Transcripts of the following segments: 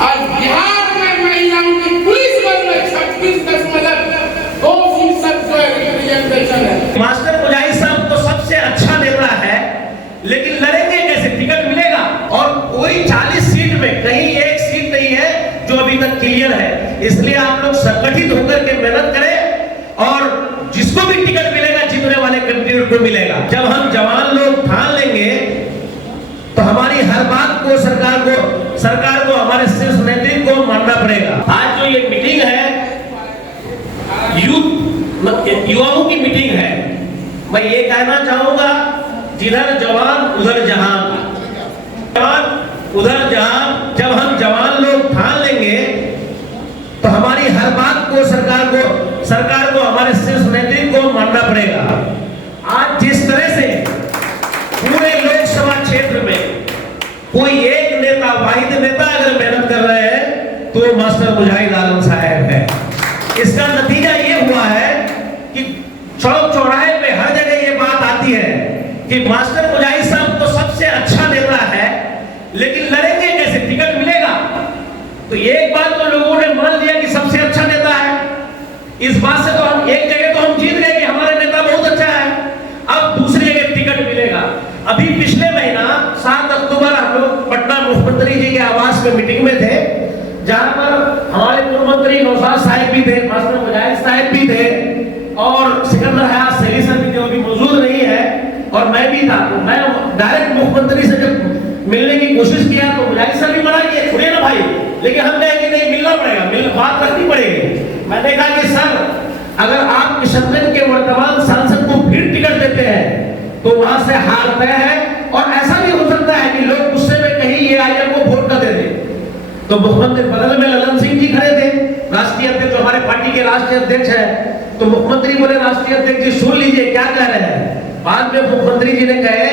आज बिहार में महिलाओं की पुलिस बल में 36.2% जो रिप्रेजेंटेशन है। मास्टर मुजाहिद साहब तो सबसे अच्छा नेता है, लेकिन लड़ेंगे कैसे? टिकट मिलेगा और कोई 40 सीट में कहीं एक सीट नहीं है जो अभी तक क्लियर है। इसलिए आप लोग संगठित होकर के मेहनत करें और जिसको भी टिकट मिलेगा जीतने वाले कैंडिडेट को मिलेगा। जब हम जवान लोग ठान लेंगे तो हमारी हर बात को सरकार को हमारे शीर्ष नेतृत्व को मानना पड़ेगा। आज जो ये मीटिंग है युवाओं की मीटिंग है, मैं ये कहना चाहूंगा जिधर जवान उधर जहान, जवान उधर जहान। जब हम जवान लोग ठान लेंगे तो हमारी हर बात को सरकार को हमारे शीर्ष नेतृत्व को मानना पड़ेगा। आज जिस तरह से पूरे लोकसभा क्षेत्र में कोई एक नेता, वाहिद नेता अगर मेहनत कर रहे हैं तो मास्टर मुजाहिद आलम साहब है। इसका नतीजा ये हुआ है कि चौक चौराहे पे हर जगह ये बात आती है कि मास्टर मुजाहिद साहब तो सबसे अच्छा नेता है, लेकिन लड़ेंगे कैसे? टिकट मिलेगा। तो एक बात तो लोगों ने मान लिया कि सबसे अच्छा नेता है। इस बात से तो हम एक जगह तो हम जीत गए कि हमारा नेता बहुत अच्छा है। अब दूसरी जगह टिकट मिलेगा। अभी पिछले महीना 7 अक्टूबर हम लोग पटना मुख्यमंत्री जी के आवास में मीटिंग में थे, जहां पर हमारे पूर्व मंत्री नौशाद साहब भी थे, मास्टर मुजाहिद साहब भी थे और सिकंदर हयात सैली सर भी थे, अभी मौजूद नहीं है, और मैं भी था। तो मैं डायरेक्ट मुख्यमंत्री से जब मिलने की कोशिश किया तो मुजाहिद सर भी मना किए, छोड़िए ना भाई, लेकिन हम कहे कि नहीं, मिलना पड़ेगा, बात करनी पड़ेगी। मैंने कहा कि सर, अगर आप किशनगंज के वर्तमान सांसद को फिर टिकट देते हैं तो वहां से हार तय है, और ऐसा भी हो सकता है कि लोग गुस्से में कहीं ये आईएम को वोट न दे दे। तो मुख्यमंत्री बगल में ललन सिंह जी खड़े थे, राष्ट्रीय अध्यक्ष, हमारे पार्टी के राष्ट्रीय अध्यक्ष है। तो मुख्यमंत्री बोले, राष्ट्रीय अध्यक्ष जी सुन लीजिए क्या कह रहे हैं। बाद में मुख्यमंत्री जी ने कहे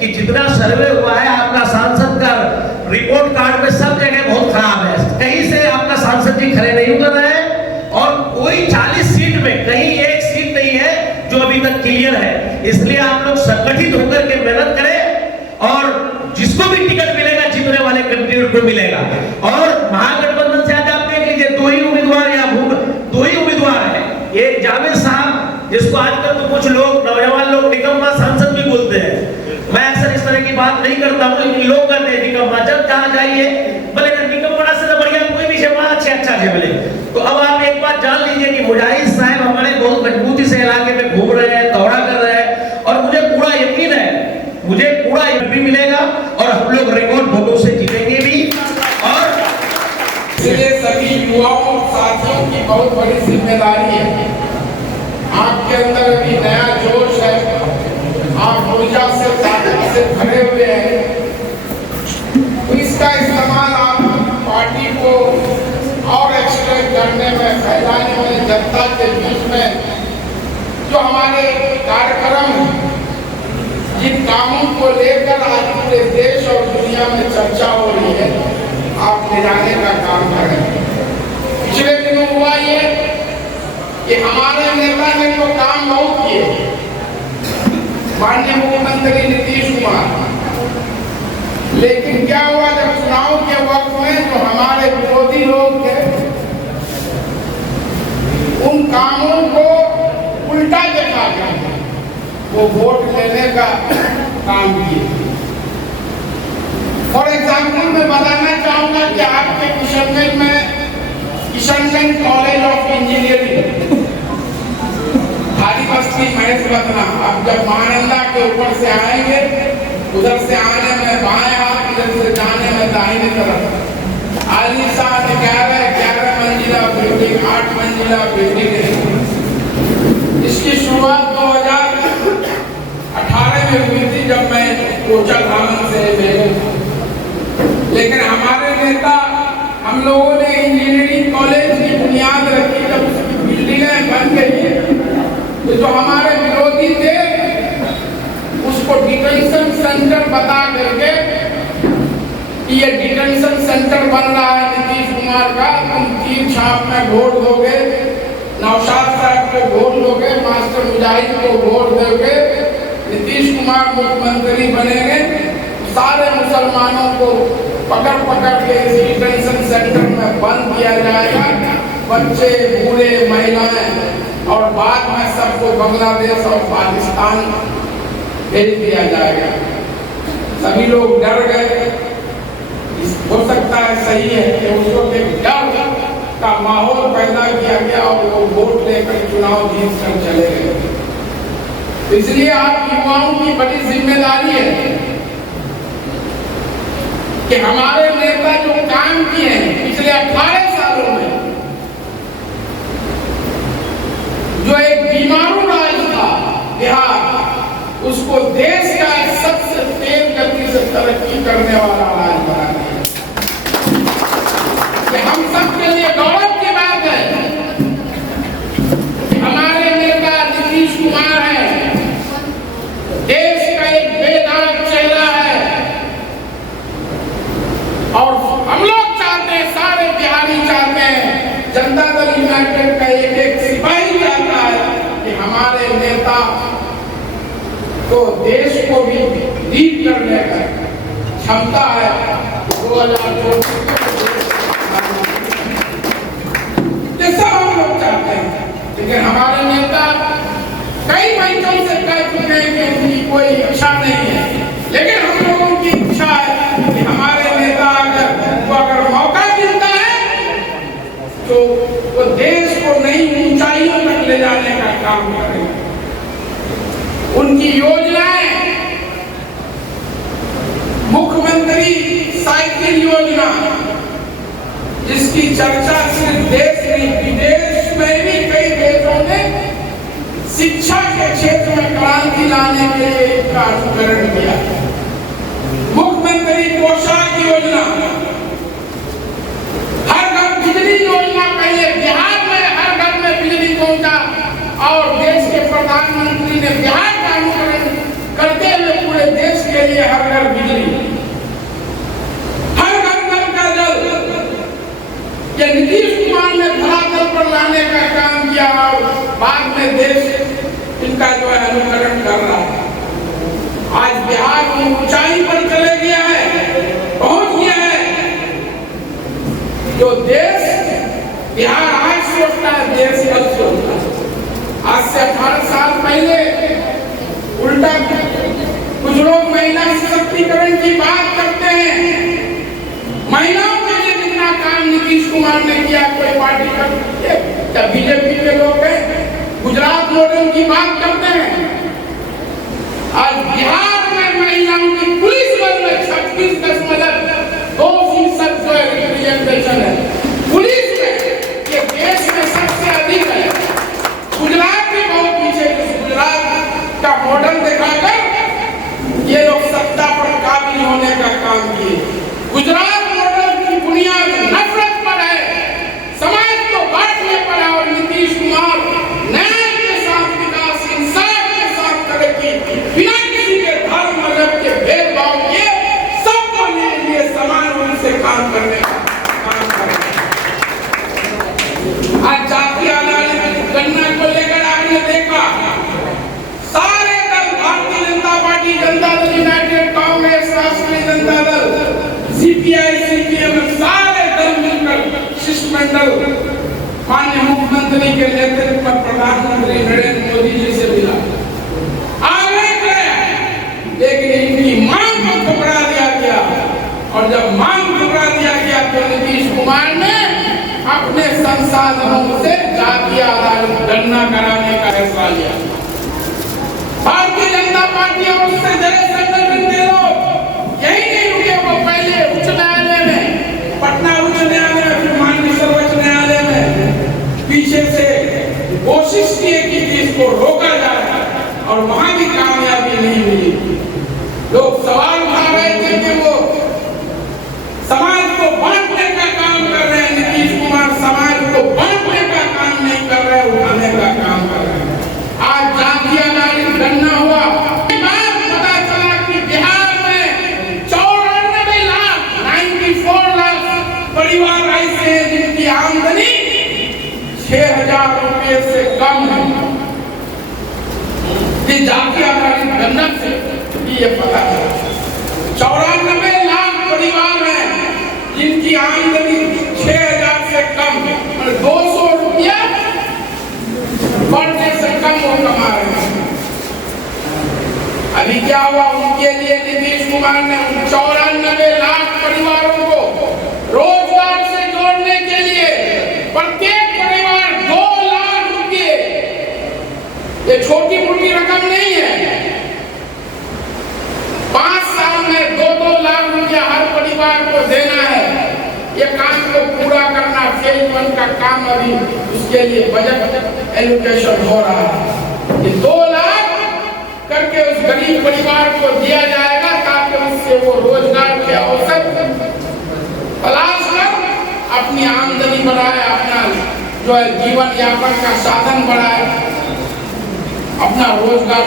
कि जितना सर्वे हुआ है आपका सांसद का रिपोर्ट कार्ड में सब जगह बहुत खराब है, कहीं से आपका सांसद जी खड़े नहीं उतर रहे हैं, और कोई 40 सीट में कहीं एक सीट नहीं है जो अभी तक क्लियर है। इसलिए आप लोग संगठित होकर के मेहनत करें और जिसको भी टिकट मिलेगा जीतने वाले कैंडिडेट को मिलेगा। और महागठबंधन से आज आप देख लीजिए, दो ही उम्मीदवार है। एक जावेद साहब, जिसको आजकल तो कुछ लोग, नौजवान लोग निकम्मा सांसद भी बोलते हैं। मैं अक्सर इस तरह की बात नहीं करता हूँ, लेकिन लोग करते हैं निकम्मा। जब जहाँ जाइए बोले निकम्मा से तो बढ़िया कोई भी सेवा अच्छा से मिले। तो अब आप एक बात जान लीजिए कि मुजाहिद साहब हमारे बहुत मजबूती से इलाके में घूम रहे हैं, दौरा कर रहे हैं, और मुझे पूरा यकीन है, मुझे पूरा भी मिलेगा और हम लोग रिकॉर्ड वोटों से जीतेंगे भी। और इसलिए सभी युवाओं साथियों की बहुत बड़ी जिम्मेदारी है। आपके अंदर अभी नया जोश है, आप ऊर्जा से, ताकत से भरे हुए हैं, तो इसका इस्तेमाल आप पार्टी को और एक्सटेंड करने में, फैलाने में, जनता के बीच में जो हमारे कार्यक्रम हैं, जिन कामों को लेकर आज पूरे देश और दुनिया में चर्चा हो रही है, आप ले जाने का काम करें। पिछले दिनों हुआ ये कि हमारे नेता ने तो काम बहुत किए, माननीय मुख्यमंत्री नीतीश कुमार, लेकिन क्या हुआ जब चुनाव के वक्त में जो हमारे विरोधी लोग थे उन कामों को उल्टा देखा गया, वो वोट लेने का काम किए। फॉर एग्जाम्पल मैं बताना चाहूंगा कि आपके किशनगंज कॉलेज ऑफ इंजीनियरिंग, खाली बस्ती महेश रत्ना, आप जब महानंदा के ऊपर से आएंगे, उधर से आने में बाएं हाथ, इधर से जाने में दाहिने तरफ आलीशान 11 मंजिला बिल्डिंग, 8 मंजिला बिल्डिंग है। इसकी शुरुआत 2018 में हुई थी, जब मैं कोचल रामन से मिले। लेकिन हमारे नेता, हम लोगों ने इंजीनियरिंग कॉलेज की बुनियाद रखी, जब उसकी बिल्डिंगें बन गई तो जो हमारे विरोधी थे उसको डिटेंशन सेंटर बता करके कि ये डिटेंशन सेंटर बन रहा है नीतीश कुमार का, तुम 3 छाप में वोट दोगे, नौशाद साहब को वोट दोगे, मास्टर मुजाहिद को वोट दोगे, नीतीश कुमार मुख्यमंत्री बनेंगे, सारे मुसलमानों को पकड़ पकड़ के इस डिटेंशन सेंटर में बंद किया जाएगा, बच्चे, बूढ़े, महिलाएं, और बाद में सबको बांग्लादेश और पाकिस्तान भेज दिया जाएगा। सभी लोग डर गए। हो सकता है सही है कि उसको एक डर का माहौल पैदा किया गया और वो वोट लेकर चुनाव जीत कर चले गए। इसलिए आप युवाओं की बड़ी जिम्मेदारी है कि हमारे नेता जो काम किए हैं पिछले 18 सालों में, जो एक बीमारू राज था बिहार, उसको देश का सबसे तेज गति से तरक्की करने वाला राज बना दिया। ये हम सबके लिए गौरव की बात है कि हमारे नेता नीतीश कुमार हैं, देश का एक बेदाग चेहरा है, और हम लोग चाहते हैं, सारे बिहारी चाहते हैं, जनता दल यूनाइटेड का एक एक सिपाही चाहता है कि हमारे नेता तो देश को भी लीड करने का क्षमता है। 2024 ये सब हम लोग चाहते हैं, लेकिन हमारे नेता कई मंचों से कह चुके हैं कि उनकी कोई इच्छा नहीं है, लेकिन हम लोगों की इच्छा है कि हमारे नेता अगर मौका मिलता है तो वो देश को नई ऊंचाइयों तक ले जाने का काम करेंगे। उनकी योजनाएं, मुख्यमंत्री साइकिल योजना, जिसकी चर्चा सिर्फ देश नहीं विदेश में भी कई देशों ने शिक्षा के क्षेत्र में क्रांति लाने के लिए इसका अनुकरण किया। मुख्यमंत्री पोशाक योजना, हर घर बिजली योजना, पहले बिहार में हर घर में बिजली पहुंचा और देश के प्रधानमंत्री ने बिहार का अनुकरण करते हुए पूरे देश के लिए हर घर बिजली, हर घर का जल, ये नीतीश कुमार ने धरातल पर लाने का काम किया और बाद में देश इनका जो है अनुकरण कर रहा है। आज बिहार की ऊंचाई पर चले गया है, पहुंच गया है। जो देश बिहार आज सोचता है, देश कल सोचता है। आज से 18 साल पहले उल्टा कुछ लोग महिला सशक्तिकरण की बात करते हैं। महिलाओं के लिए जितना काम नीतीश कुमार ने किया कोई पार्टी का बीजेपी के लोग हैं, गुजरात मॉडल की बात करते हैं। आज बिहार में महिलाओं की पुलिस बल में 36.2% जो रिप्रेजेंटेशन है पुलिस में, ये देश में सबसे अधिक है। गुजरात भी बहुत पीछे, गुजरात का मॉडल दिखाकर ये लोग सत्ता पर काबिल होने का काम किए। गुजरात मॉडल की बुनियाद नफरत पर है, समाज को बांटने पर है, और नीतीश कुमार न्याय के साथ विकास, इंसाफ के साथ तरक्की, बिना किसी के धर्म मजहब के भेदभाव किए सबको लिए समान रूप से काम करने का काम करें। आज जातीय आधारित गणना को लेकर आपने देखा, सारे दल, भारतीय जनता पार्टी, जनता दल यूनाइटेड, कांग्रेस, राष्ट्रीय जनता दल, सीपीआई, सीपीएम, सारे दल मिलकर शिष्टमंडल माननीय मुख्यमंत्री के नेतृत्व में प्रधानमंत्री नरेंद्र मोदी जी से मिला, आग्रह किया, लेकिन इनकी मांग को ठुकरा दिया गया। और जब मांग ठुकरा दिया गया तो नीतीश कुमार ने अपने संसाधनों से जातीय आधारित गणना कराने का फैसला लिया। भारतीय जनता पार्टी और उससे जुड़े संगठन के लोग यही नहीं रुके, वो पहले उच्च न्यायालय में, पटना उच्च न्यायालय, फिर माननीय सर्वोच्च न्यायालय में पीछे से कोशिश की कि इसको रोका जाए, और वहां भी कामयाबी नहीं मिली। लोग सवाल उठा रहे थे कि वो समाज को बांटने का काम कर रहे हैं। नीतीश कुमार समाज को बांटने का काम नहीं कर रहे, उठाने का काम कर रहे हैं। आज जातीय आधारित गणना हुआ, पता चला कि बिहार में 94 लाख 94 लाख परिवार ऐसे हैं जिनकी आमदनी 6,000 रुपए से कम है। ये जातीय आधारित गणना से ये पता चला। 94 लाख परिवार हैं जिनकी आमदनी 6,000 से कम, 200 रुपया पर डे से कम वो कमा रहे हैं। अभी क्या हुआ, उनके लिए नीतीश कुमार ने 94 लाख परिवारों को रोजगार से जोड़ने के लिए प्रत्येक परिवार 2 लाख रुपए, ये छोटी मोटी रकम नहीं है, 5 साल में 2-2 लाख रुपया हर परिवार को देना है। ये काम को पूरा करना फेज 1 का काम, अभी उसके लिए बजट एलोकेशन हो रहा है। ये 2 लाख करके उस गरीब परिवार को दिया जाएगा ताकि उससे वो रोजगार के अवसर तलाश कर अपनी आमदनी बढ़ाए, अपना जो है जीवन यापन का साधन बढ़ाए, अपना रोजगार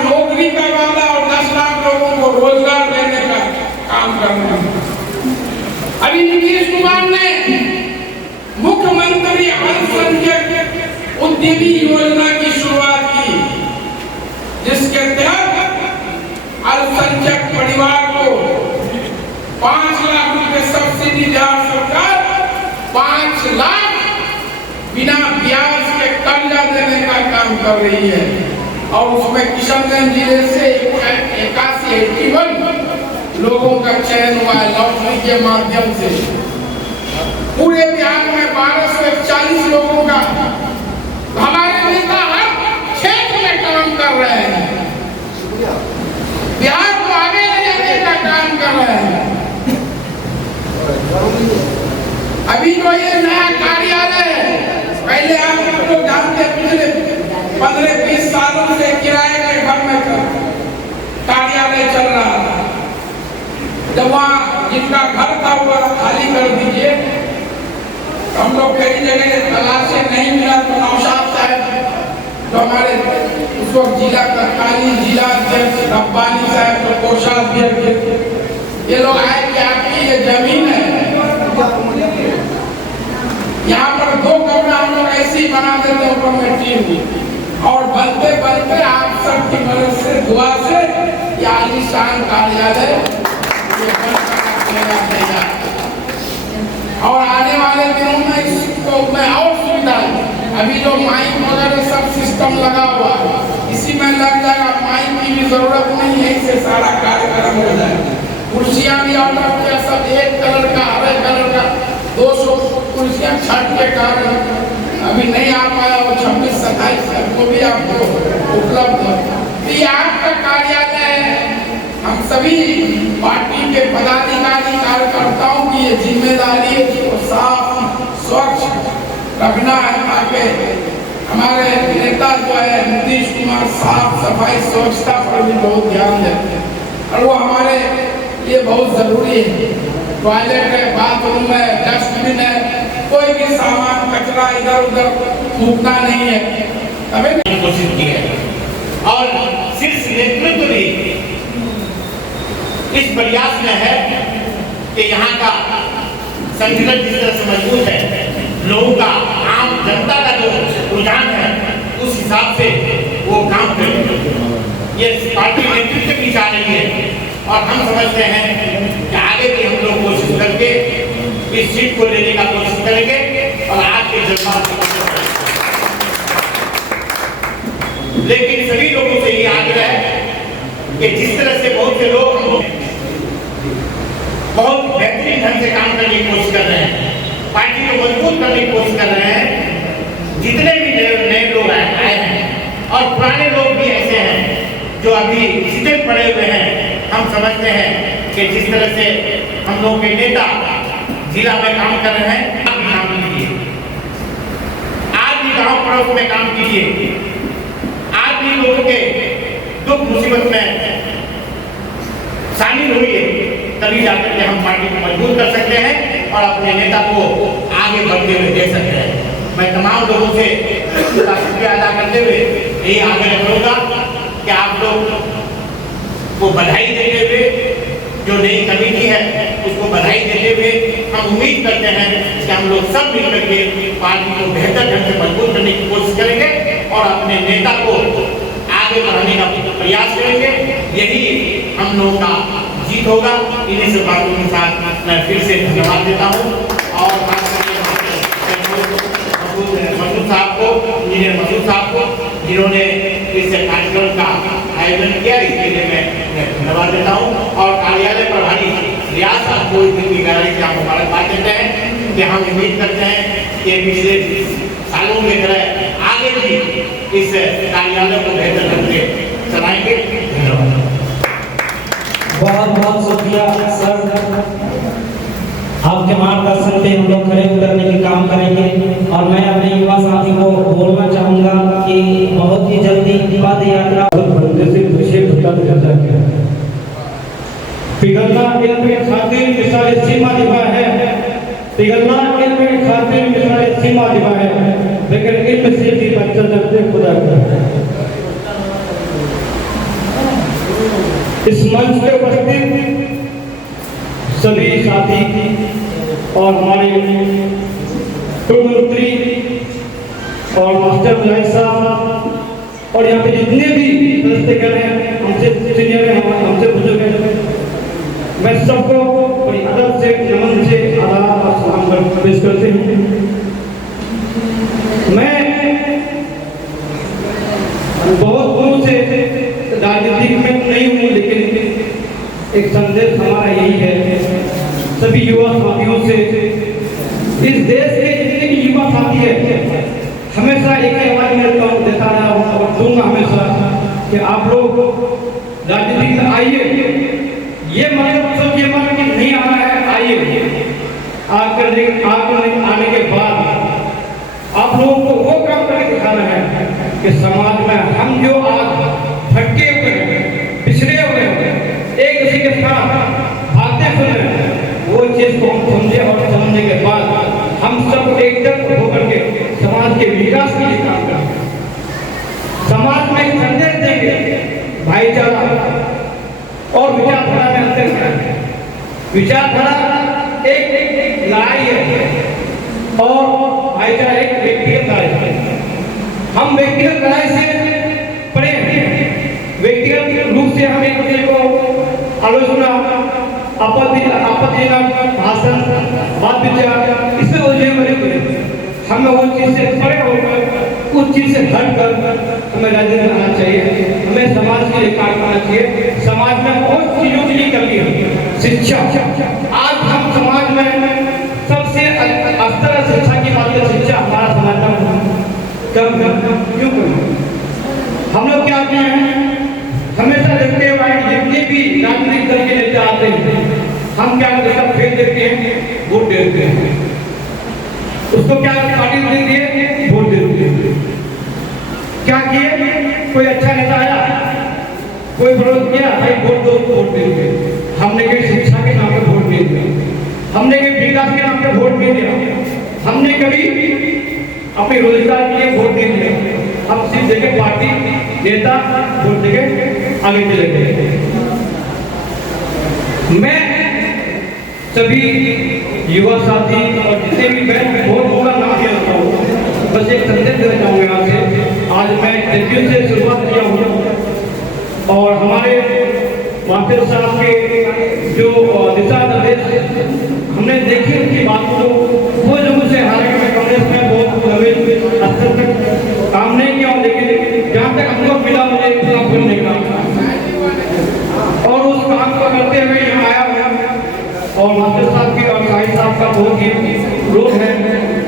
नौकरी का वादा और 10 लाख लोगों को रोजगार देने का काम करना। अभी नीतीश कुमार ने मुख्यमंत्री अल्पसंख्यक उद्यमी योजना की शुरुआत की, जिसके तहत अल्पसंख्यक परिवार को 5 लाख रुपए सब्सिडी बिहार सरकार 5 लाख बिना ब्याज के कर्जा देने का काम कर रही है। और उसमें किशनगंज जिले से 81 लोगों का चयन हुआ है लॉटरी के माध्यम से। पूरे बिहार में 1240 लोगों का हमारे नेता हर क्षेत्र में काम कर रहे हैं, बिहार को आगे ले जाने का काम कर रहे हैं। अभी जो ये नया कार्यालय है, पहले आप लोग जानते पिछले 15-20 सालों से किराए के घर में कार्यालय चल रहा था। जब वहाँ जिनका घर था वो खाली कर दीजिए, हम लोग कई जगह तलाशे नहीं मिला तो नौशाद साहब जो हमारे उस वक्त जिला तत्कालीन जिला अध्यक्ष रब्बानी साहब तो कोषाध्यक्ष, ये लोग आए कि आपकी ये जमीन है, यहाँ पर 2 कमरा हम लोग ऐसे ही बना देते ऊपर में टीम, और बनते बनते आप सबकी मदद से दुआ से ये आलीशान कार्यालय और आने वाले दिनों में इसको में और सुविधा, अभी जो माइक वगैरह सब सिस्टम लगा हुआ है इसी में लग जाएगा, माइक की भी जरूरत नहीं है, इससे सारा कार्यक्रम हो जाएगा। कुर्सियां भी ऑर्डर किया, सब 1 कलर का, हरे कलर का, 200 कुर्सियां छठ के कारण अभी नहीं आ पाया, वो 26-27 को भी आपको उपलब्ध है। ये आपका कार्यालय है, हम सभी पार्टी के पदाधिकारी कार्यकर्ताओं की ये जिम्मेदारी है कि साफ स्वच्छ रखना है, ताकि हमारे नेता जो है नीतीश कुमार साफ सफाई स्वच्छता पर भी बहुत ध्यान देते हैं और वो हमारे लिए बहुत जरूरी है। टॉयलेट है, बाथरूम है, डस्टबिन है, कोई भी सामान कचरा इधर उधर थूकना नहीं है, हमें कोशिश की है। और शीर्ष नेतृत्व भी इस प्रयास में है कि यहाँ का संगठन जिस तरह से मजबूत है, लोगों का आम जनता का जो रुझान है उस हिसाब से वो काम करे। ये पार्टी नेतृत्व की चाह रही है और हम समझते हैं कि आगे भी हम लोग कोशिश करके इस सीट को लेने का कोशिश करेंगे और आज के जज्बात लेकिन सभी लोगों से ये आग्रह है कि जिस तरह से बहुत से लोग बहुत बेहतरीन ढंग से काम करने की कोशिश कर रहे हैं, पार्टी को मजबूत करने की कोशिश कर रहे हैं, जितने भी नए लोग आए हैं और पुराने लोग भी ऐसे हैं जो अभी शिथिल पड़े हुए हैं, हम समझते हैं कि जिस तरह से हम लोग के नेता जिला में काम कर रहे हैं, आप भी काम कीजिए, आज भी गाँव पड़ोस में काम कीजिए, आज भी लोगों के दुख मुसीबत में शामिल हुई, तभी जाकर के हम पार्टी को मजबूत कर सकते हैं और अपने नेता को आगे बढ़ते हुए देख सकते हैं। मैं तमाम लोगों से शुक्रिया अदा करते हुए यही आग्रह करूंगा कि आप लोग को बधाई देते हुए, जो नई कमेटी है उसको बधाई देते हुए हम उम्मीद करते हैं कि हम लोग सब मिलकर के पार्टी को बेहतर ढंग से मजबूत करने की कोशिश करेंगे और अपने नेता को आगे बढ़ाने का प्रयास करेंगे। यही हम लोगों का जीत होगा। इन्हीं सब बातों के साथ मैं फिर से धन्यवाद देता हूँ और खास करके मसूद साहब को, इंजीनियर मसूद साहब को, जिन्होंने इस कार्यक्रम का आयोजन किया, इसके लिए मैं धन्यवाद देता हूँ। और कार्यालय प्रभारी रियाज साहब को इतनी गहराई से मुबारकबाद देते हैं कि हम उम्मीद करते हैं कि पिछले सालों की तरह आगे भी इस कार्यालय को बेहतर ढंग से चलाएंगे। धन्यवाद। बहुत बहुत शुक्रिया सर, आपके मार्गदर्शन पे हम लोग खड़े उतरने के काम करेंगे। और मैं अपने युवा साथी को बोलना चाहूँगा कि बहुत ही जल्दी पद यात्रा पिघलना इल्म खातिर मिसाल सीमा दिवा है, पिघलना इल्म खातिर मिसाल सीमा दिवा है, लेकिन इल्म से भी बच्चा दर्द खुदा का। इस मंच पे उपस्थित सभी साथी और हमारे मंत्री और मास्टर मुजाहिद साहब और यहाँ पे जितने भी सदस्यगण हैं, हमसे सीनियर हैं, हमसे बुजुर्ग हैं, मैं सबको बड़ी अदब से नमन से आदाब और सलाम पेश करते हैं। मैं बहुत दिनों से राजनीति में नहीं हूँ, लेकिन एक संदेश हमारा यही है सभी युवा साथियों से, इस देश के जितने भी युवा साथी है, हमेशा एक ही आवाज में देता रहा हूँ और दूंगा हमेशा कि आप लोग राजनीति में आइए। ये मतलब सब ये मान कि नहीं आना है, आइए। आने के बाद आप लोगों को वो काम करके दिखाना है कि समाज में हम जो आज भटके हुए हैं, पिछड़े हुए हैं, एक दूसरे के साथ बातें सुने, वो चीज को हम समझे और समझने के बाद हम सब एकजुट होकर के समाज के विकास के लिए काम करें, समाज में संदेश देंगे भाईचारा और विचारधारा में अंतर है। विचारधारा एक लड़ाई है और भाईचारा एक व्यक्तिगत लड़ाई है। हम व्यक्तिगत लड़ाई से परे हैं, व्यक्तिगत रूप से हम एक दूसरे को आलोचना, आपत्तिजनक भाषण, बात विचार इसमें उलझे हुए हमें वो चीज से परे होकर उस चीज से हटकर हमें राजनीति में आना चाहिए, हमें समाज के लिए काम करना चाहिए। समाज में बहुत चीजों के लिए कमी है, शिक्षा। आज हम समाज में सबसे अस्तर शिक्षा की बात है, शिक्षा हमारा समाज में कम क्यों कम? हम लोग क्या किए हैं, हमेशा देखते हुए जितने भी राजनीतिक दल के नेता आते हैं, हम क्या करते फेल देते हैं, वोट देते हैं, उसको क्या पार्टी दे दिए, वोट देते हैं। क्या किए, कोई अच्छा नेता आया, कोई विरोध किया, भाई वोट दो, वोट देते। हमने कहीं शिक्षा के नाम पे वोट नहीं दिया, हमने कहीं विकास के नाम पे वोट नहीं दिया, हमने कभी अपने रोजगार के लिए वोट नहीं दिया। हम सिर्फ देखे पार्टी नेता वोट देके आगे चले गए। मैं सभी युवा साथी और जितने भी मैं बहुत होगा नाम दिया हूँ, बस एक संदेश देना चाहूँगा यहाँ से। आज मैं दिल्ली से शुरुआत किया हूँ और हमारे मास्टर साहब के जो दिशा निर्देश हमने देखी, उनकी बातों को वो जो मुझे हालांकि मैं कांग्रेस में बहुत लंबे स्तर तक काम नहीं किया हूँ, लेकिन जहाँ तक हमको मिला मुझे इतना भूलने का और उस काम को करते हुए यहाँ आया हुआ और मास्टर साहब के और शाहिद साहब का बहुत ही रोल है।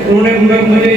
उन्होंने मुझे